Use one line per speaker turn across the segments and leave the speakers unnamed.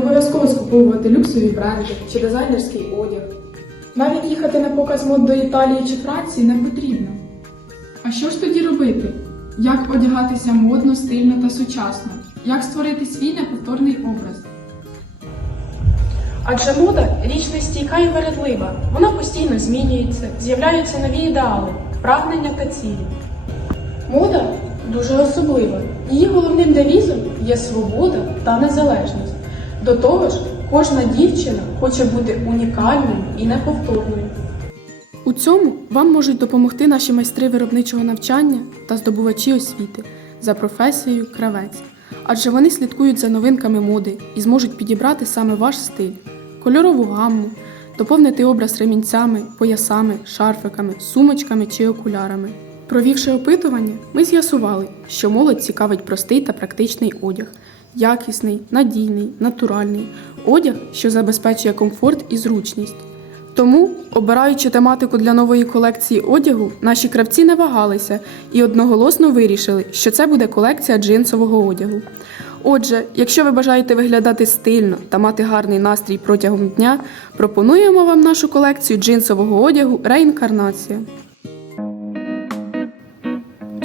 використовувати люксові бренди чи дизайнерський одяг. Навіть їхати на показ мод до Італії чи Франції не потрібно. А що ж тоді робити? Як одягатися модно, стильно та сучасно? Як створити свій неповторний образ?
Адже мода річ нестійка і вередлива. Вона постійно змінюється, з'являються нові ідеали, прагнення та цілі. Мода дуже особлива. Її головним девізом є свобода та незалежність. До того ж, кожна дівчина хоче бути унікальною і неповторною.
У цьому вам можуть допомогти наші майстри виробничого навчання та здобувачі освіти за професією кравець, адже вони слідкують за новинками моди і зможуть підібрати саме ваш стиль, кольорову гамму, доповнити образ ремінцями, поясами, шарфиками, сумочками чи окулярами. Провівши опитування, ми з'ясували, що молодь цікавить простий та практичний одяг, якісний, надійний, натуральний одяг, що забезпечує комфорт і зручність. Тому, обираючи тематику для нової колекції одягу, наші кравці не вагалися і одноголосно вирішили, що це буде колекція джинсового одягу. Отже, якщо ви бажаєте виглядати стильно та мати гарний настрій протягом дня, пропонуємо вам нашу колекцію джинсового одягу Реінкарнація.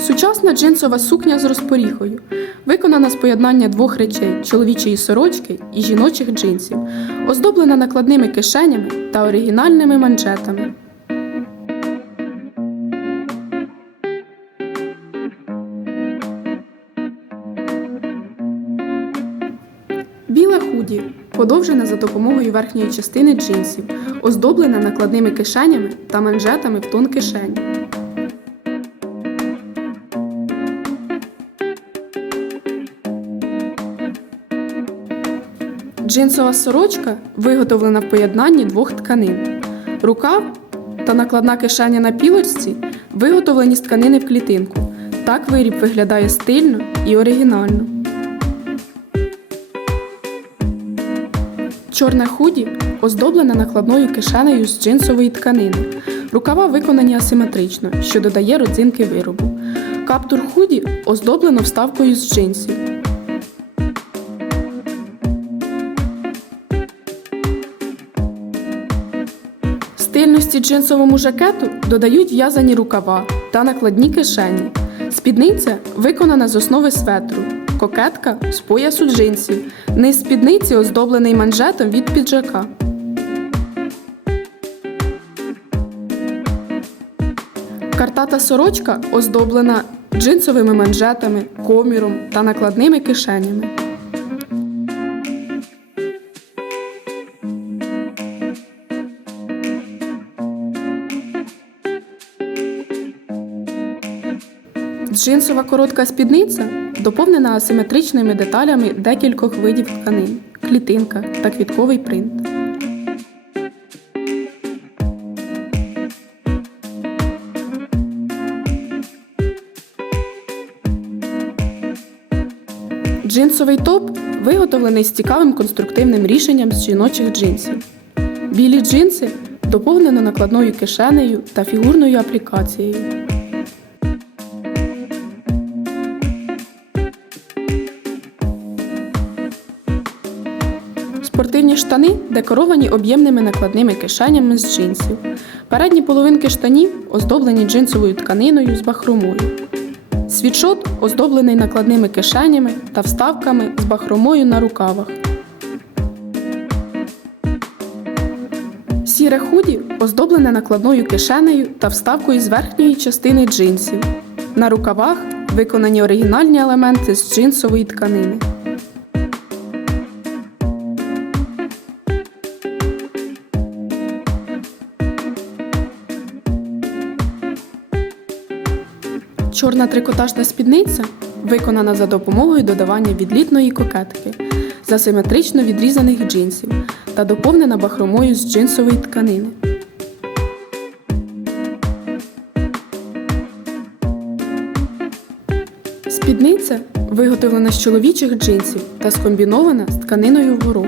Сучасна джинсова сукня з розпоріхою, виконана з поєднання двох речей чоловічої сорочки і жіночих джинсів, оздоблена накладними кишенями та оригінальними манжетами. Біле худі подовжене за допомогою верхньої частини джинсів, оздоблене накладними кишенями та манжетами в тон кишені. Джинсова сорочка виготовлена в поєднанні двох тканин. Рукав та накладна кишеня на пілочці виготовлені з тканини в клітинку. Так виріб виглядає стильно і оригінально. Чорне худі оздоблене накладною кишенею з джинсової тканини. Рукава виконані асиметрично, що додає родзинки виробу. Каптур худі оздоблено вставкою з джинсів. Стильності джинсовому жакету додають в'язані рукава та накладні кишені. Спідниця виконана з основи светру, кокетка з поясу джинсів, низ спідниці оздоблений манжетом від піджака. Картата сорочка оздоблена джинсовими манжетами, коміром та накладними кишенями. Джинсова коротка спідниця доповнена асиметричними деталями декількох видів тканин, клітинка та квітковий принт. Джинсовий топ виготовлений з цікавим конструктивним рішенням з жіночих джинсів. Білі джинси доповнено накладною кишенею та фігурною аплікацією. Спортивні штани декоровані об'ємними накладними кишенями з джинсів. Передні половинки штанів оздоблені джинсовою тканиною з бахромою. Світшот оздоблений накладними кишенями та вставками з бахромою на рукавах. Сіре худі оздоблене накладною кишенею та вставкою з верхньої частини джинсів. На рукавах виконані оригінальні елементи з джинсової тканини. Чорна трикотажна спідниця виконана за допомогою додавання відлітної кокетки з асиметрично відрізаних джинсів та доповнена бахромою з джинсової тканини. Спідниця виготовлена з чоловічих джинсів та скомбінована з тканиною в горох.